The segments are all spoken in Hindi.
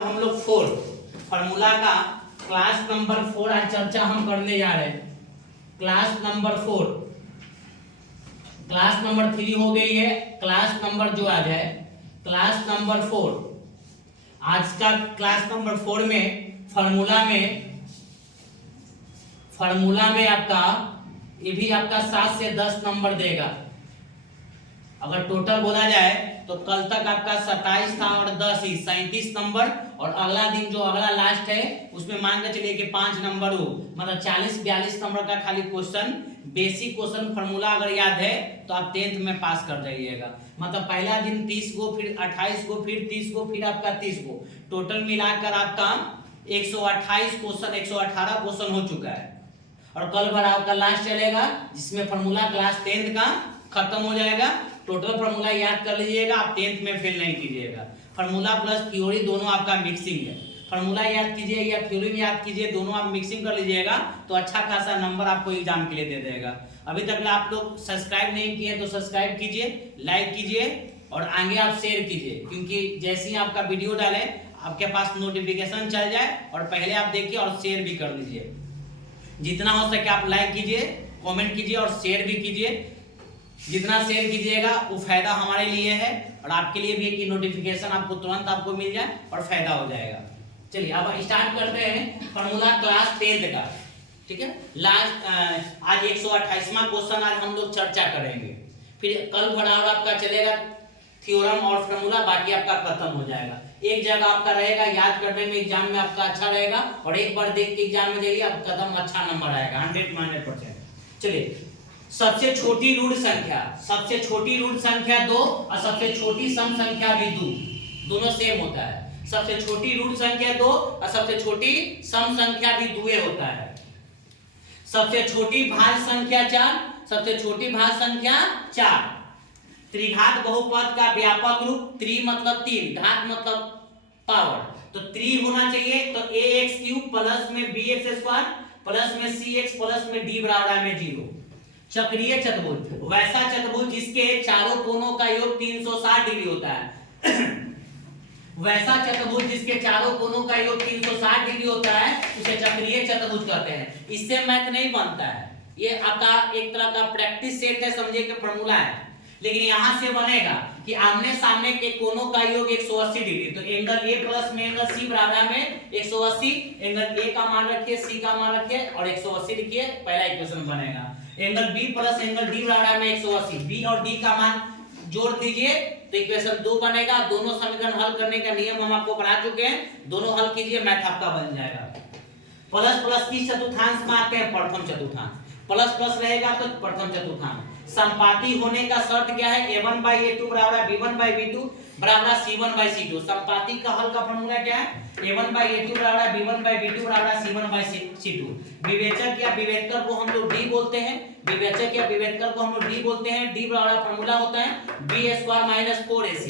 हम लोग 4 फार्मूला का क्लास नंबर 4 आज चर्चा हम करने जा रहे हैं। क्लास नंबर 4, क्लास नंबर 3 हो गई है, क्लास नंबर जो आज है क्लास नंबर 4। आज का क्लास नंबर 4 में फार्मूला में आपका ये भी आपका 7 से 10 नंबर देगा। अगर टोटल बोला जाए तो कल तक आपका 27 था और 10 ही 37 नंबर, और अगला दिन जो अगला लास्ट है उसमें मान के चलिए कि 5 नंबर हो, मतलब 40-42 नंबर का खाली क्वेश्चन, बेसिक क्वेश्चन फार्मूला अगर याद है तो आप 10th में पास कर जाइएगा। मतलब पहला दिन 30 को, फिर 28 को, फिर 30 को, फिर आपका 30 को, टोटल मिलाकर आपका 128 क्वेश्चन, 118 क्वेश्चन हो चुका है। और कल भर आपका लास्ट चलेगा जिसमें फार्मूला क्लास 10th का खत्म हो जाएगा। टोटल फार्मूला याद कर लीजिएगा, आप 10th में फेल नहीं कीजिएगा। फार्मूला प्लस थ्योरी दोनों आपका मिक्सिंग है। फार्मूला याद कीजिए या थ्योरी में याद कीजिए, दोनों आप मिक्सिंग कर लीजिएगा तो अच्छा खासा नंबर आपको एग्जाम के लिए दे देगा। अभी तक आप लोग सब्सक्राइब नहीं किए तो सब्सक्राइब कीजिए, लाइक कीजिए और आगे आप शेयर कीजिए, क्योंकि जैसे ही आपका वीडियो डालें आपके पास नोटिफिकेशन चल जाए और पहले आप देखिए और शेयर भी कर दीजिए। जितना हो सके आप लाइक कीजिए, कमेंट कीजिए और शेयर भी कीजिए। जितना शेयर कीजिएगा वो फायदा हमारे लिए है और आपके लिए भी है कि नोटिफिकेशन आपको तुरंत आपको मिल जाए और फायदा हो जाएगा। चलिए अब स्टार्ट करते हैं फार्मूला क्लास 10th का। ठीक है, लास्ट आज 128वां क्वेश्चन आज हम लोग चर्चा करेंगे। फिर कल भरावर आपका चलेगा थ्योरम और फार्मूला, बाकी आपका खत्म हो जाएगा। एक जगह आपका रहेगा, याद करने में एग्जाम में आपका अच्छा रहेगा और एक बार देख के एग्जाम में जाइए आप कदम अच्छा नंबर आएगा 100%। चलिए, सबसे छोटी रूट संख्या 2 और सबसे छोटी सम संख्या भी 2, दोनों सेम होता है। सबसे छोटी रूट संख्या 2 और सबसे छोटी सम संख्या भी 2 होता है। सबसे छोटी भाज्य संख्या 4, सबसे छोटी भाज्य संख्या 4। त्रिघात बहुपद का व्यापक रूप, त्रि मतलब 3, घात मतलब पावर, तो 3 होना चाहिए। तो ax³ प्लस में bx² प्लस में cx प्लस में d बराबर में 0। चक्रीय चतुर्भुज, वैसा चतुर्भुज जिसके चारों कोनों का योग 360 डिग्री होता है वैसा चतुर्भुज जिसके चारों कोनों का योग 360 डिग्री होता है उसे चक्रीय चतुर्भुज कहते हैं। इससे मैथ नहीं बनता है, ये आपका एक तरह का प्रैक्टिस सेट है, समझिए कि फार्मूला है। लेकिन यहां से बनेगा कि आमने सामने के कोनों का योग 180 डिग्री, तो एंगल ए प्लस में एंगल सी बराबर में 180। एंगल ए का मान रखिए, सी का मान रखिए और 180 लिखिए, पहला इक्वेशन बनेगा। Angle B plus angle D बराबर में 180, बी और डी का मान जोड़ दीजिए तो इक्वेशन 2 बनेगा। दोनों समीकरण हल करने का नियम हम आपको पढ़ा चुके हैं, दोनों हल कीजिए, मैथ आपका बन जाएगा। प्लस प्लस किस चतुर्थांश में आते हैं? प्रथम चतुर्थांश। प्लस प्लस रहेगा तो प्रथम चतुर्थांश। संपाती होने का शर्त क्या है? a1/a2 बराबर b1/b2 बराबर c1/c2। संपाती का हल का फार्मूला क्या है? a1/a2 बराबर b1/b2 बराबर c1/c2। विवेचक या विवेचकर को हम लोग d बोलते हैं, विवेचक या विवेचकर को हम लोग d बोलते हैं। d बराबर फार्मूला होता है b² - 4ac।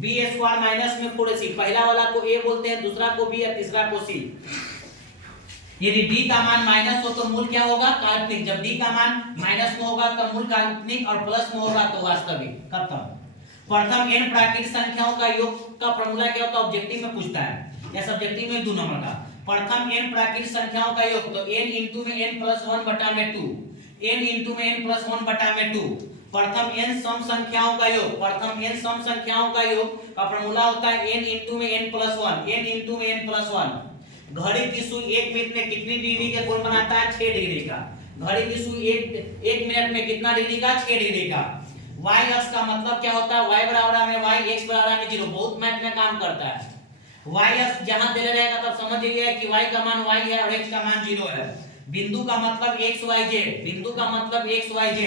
b² में 4ac, पहला वाला को a बोलते हैं, दूसरा को b और तीसरा को c। यदि d का मान माइनस हो तो मूल क्या होगा? काल्पनिक। जब d का मान माइनस में होगा तो मूल काल्पनिक और प्लस में होगा तो वास्तविक। खत्म। प्रथम n प्राकृतिक संख्याओं का योग का फॉर्मूला क्या होता है? ऑब्जेक्टिव में पूछता है या सब्जेक्टिव में 2 नंबर का। प्रथम n प्राकृतिक संख्याओं का योग, तो n इंटू में n प्लस 1 बटा में 2, n इंटू में n प्लस 1 बटा में 2। प्रथम n सम संख्याओं का योग, प्रथम n सम संख्याओं का योग का फॉर्मूला होता है n इंटू में n प्लस 1, n इंटू में n प्लस 1। घड़ी की सुई 1 मिनट में कितनी डिग्री का कोण बनाता है? 6 डिग्री का। घड़ी की सुई 1 मिनट में कितना डिग्री का? 6 डिग्री का। y अक्ष का मतलब क्या होता है? y बराबर में y, x बराबर में 0। बहुत मैथ में काम करता है। y अक्ष जहां दे रहेगा तब समझ जाइए कि y का मान y है और x का मान 0 है। बिंदु का मतलब x y z, बिंदु का मतलब x y z।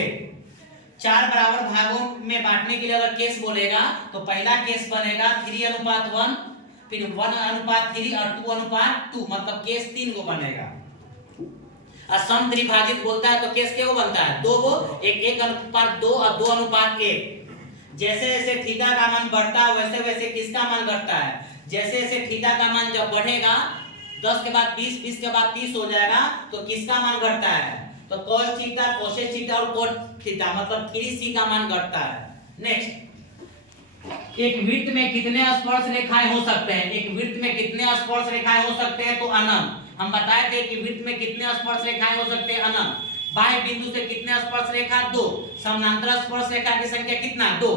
4 बराबर भागों में बांटने के लिए अगर केस बोलेगा तो पहला केस बनेगा 3:1, फिर 1:3 और 2:2, मतलब केस 3 को बनेगा। असम त्रिभाजित बोलता है तो केस क्या को बनता है? 2 को, 1:2 और 2:1। जैसे जैसे थीटा का मान बढ़ता है वैसे वैसे किसका मान घटता है? जैसे जैसे थीटा का मान जब बढ़ेगा 10 के बाद 20, 20 के बाद 30 हो जाएगा तो किसका मान घटता है? तो cos थीटा, cosec थीटा और cot थीटा मतलब 3c का मान घटता है। नेक्स्ट एक वृत्त में कितने स्पर्श रेखाएं हो सकते हैं? एक वृत्त में कितने स्पर्श रेखाएं हो सकते हैं? तो अनंत। हम बताए थे कि वृत्त में कितने स्पर्श रेखाएं हो सकते हैं? अनंत। बाह्य बिंदु से कितने स्पर्श रेखा? 2। समानांतर स्पर्श रेखा की संख्या कितना? 2।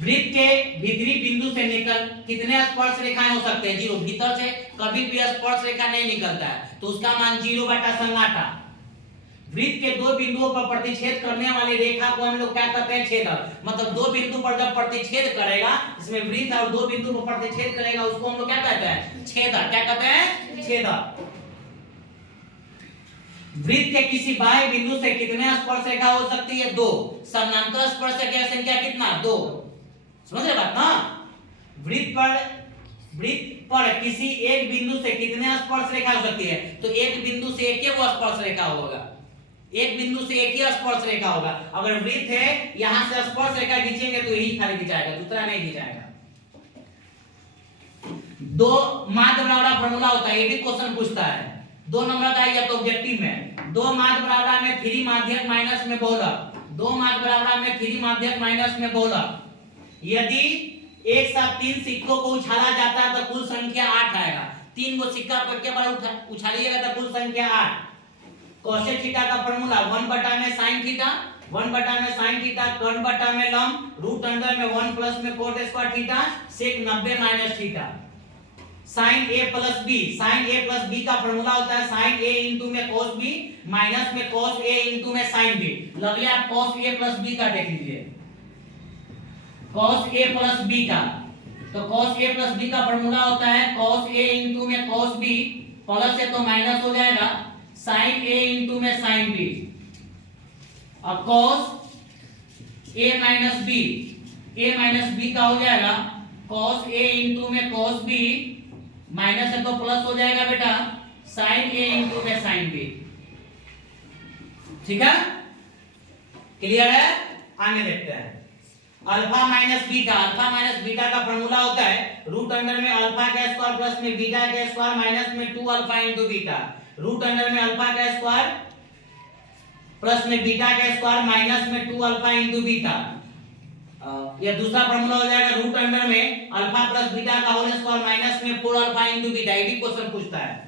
वृत्त के भीतरी बिंदु से निकल कितने स्पर्श रेखाएं हो सकते हैं? 0। भीतर से कभी भी स्पर्श रेखा नहीं निकलता है, तो उसका मान 0 बटा संगाटा। वृत्त के दो बिंदुओं पर प्रतिच्छेद करने वाली रेखा को हम लोग क्या कहते हैं? छेदक। मतलब दो बिंदु पर जब प्रतिच्छेद करेगा, इसमें वृत्त और दो बिंदु पर प्रतिच्छेद करेगा, उसको हम लोग क्या कहते हैं? छेदक। क्या कहते हैं? छेदक। वृत्त के किसी बाह्य बिंदु से कितने स्पर्श रेखा हो सकती है? 2। समानांतर स्पर्श रेखा की संख्या कितना? 2। समझ रहे बात ना? वृत्त पर किसी एक बिंदु से कितने स्पर्श रेखा हो सकती है? तो एक बिंदु से एक ही वो स्पर्श रेखा होगा। एक बिंदु से एक ही स्पर्श रेखा होगा। अगर वृत्त है, यहां से स्पर्श रेखा खींचेंगे तो यही खाली खिंचाएगा, दूसरा नहीं खिंचाएगा। दो माध्य बराबर फॉर्मूला होता है, ये भी क्वेश्चन पूछता है। 2 नंबर का या तो ऑब्जेक्टिव में 2 माध्य बराबर में 3 माध्यक माइनस में बहुलक, 2 माध्य बराबर में 3 माध्यक माइनस में बहुलक। यदि एक साथ 3 सिक्कों को उछाला जाता है तो कुल संख्या 8 आएगा। 3 को सिक्का पर के बार उछालिएगा तो कुल संख्या 8। कोसेक थीटा का फार्मूला 1 बटा में sin थीटा, 1 बटा में sin थीटा, कर्ण बटा में लंब, रूट अंडर में 1 प्लस में cot square theta, sec 90 minus theta. sin a plus b, sin a plus b का फार्मूला होता है sin a इनटू में cos b माइनस में cos a इनटू में sin b। लगले आप cos a प्लस b का देख लीजिए, cos a प्लस b का। तो cos a प्लस b का फार्मूला होता है cos a इनटू में cos b, प्लस है तो माइनस हो जाएगा sin a इनटू में sin b, और cos a minus b, a minus b का हो जाएगा cos a इनटू में cos b, माइनस है तो प्लस हो जाएगा बेटा sin a इनटू में sin b। ठीक है, क्लियर है? आगे देखते हैं। Alpha minus beta, alpha minus beta का फार्मूला होता है रूट अंडर में अल्फा का स्क्वायर प्लस में बीटा का स्क्वायर माइनस में 2 alpha into beta. Root under में अल्फा का स्क्वायर प्लस में बीटा का स्क्वायर माइनस में 2 अल्फा इनटू बीटा। यह दूसरा फार्मूला हो जाएगा रूट अंडर में अल्फा प्लस बीटा का होल स्क्वायर माइनस में 4 अल्फा इनटू बीटा। ये भी क्वेश्चन पूछता है।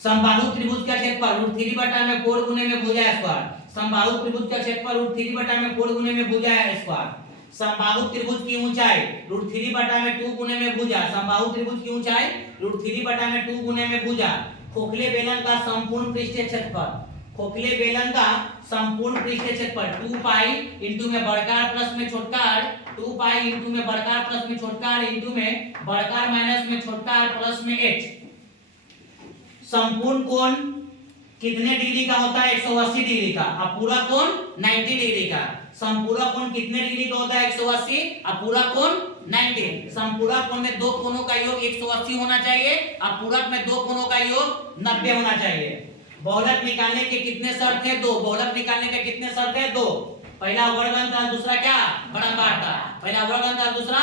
समबाहु त्रिभुज का क्षेत्रफल रूट 3 बटा में 4 गुने में भुजा स्क्वायर। समबाहु त्रिभुज का क्षेत्रफल रूट 3 बटा में 4 गुने में भुजा स्क्वायर। समबाहु त्रिभुज की ऊंचाई रूट 3 बटा में 2 गुने में भुजा। समबाहु त्रिभुज की ऊंचाई रूट 3 बटा में 2 गुने में भुजा। खोखले बेलन का संपूर्ण पृष्ठीय क्षेत्रफल, खोखले बेलन का संपूर्ण पृष्ठीय क्षेत्रफल 2 पाई इनटू में बड़कार प्लस में छोटकार, 2 पाई इनटू में बड़कार प्लस में छोटकार इनटू में बड़कार माइनस में छोटकार प्लस में h। संपूर्ण कोण कितने डिग्री का होता है? 180 डिग्री का। अब पूरा कोण 90 डिग्री का। संपूर्ण कोण कितने डिग्री का होता है? 180, अब पूरा कोण 90। संपूर्ण कोण में दो कोणों का योग 180 होना चाहिए, अब पूरक में दो कोणों का योग 90 होना चाहिए। बहुलक निकालने के कितने शर्त है? 2। बहुलक निकालने के कितने शर्त है? 2। पहला वर्ग अंतर, दूसरा क्या? बड़ा अंतर। पहला वर्ग अंतर, दूसरा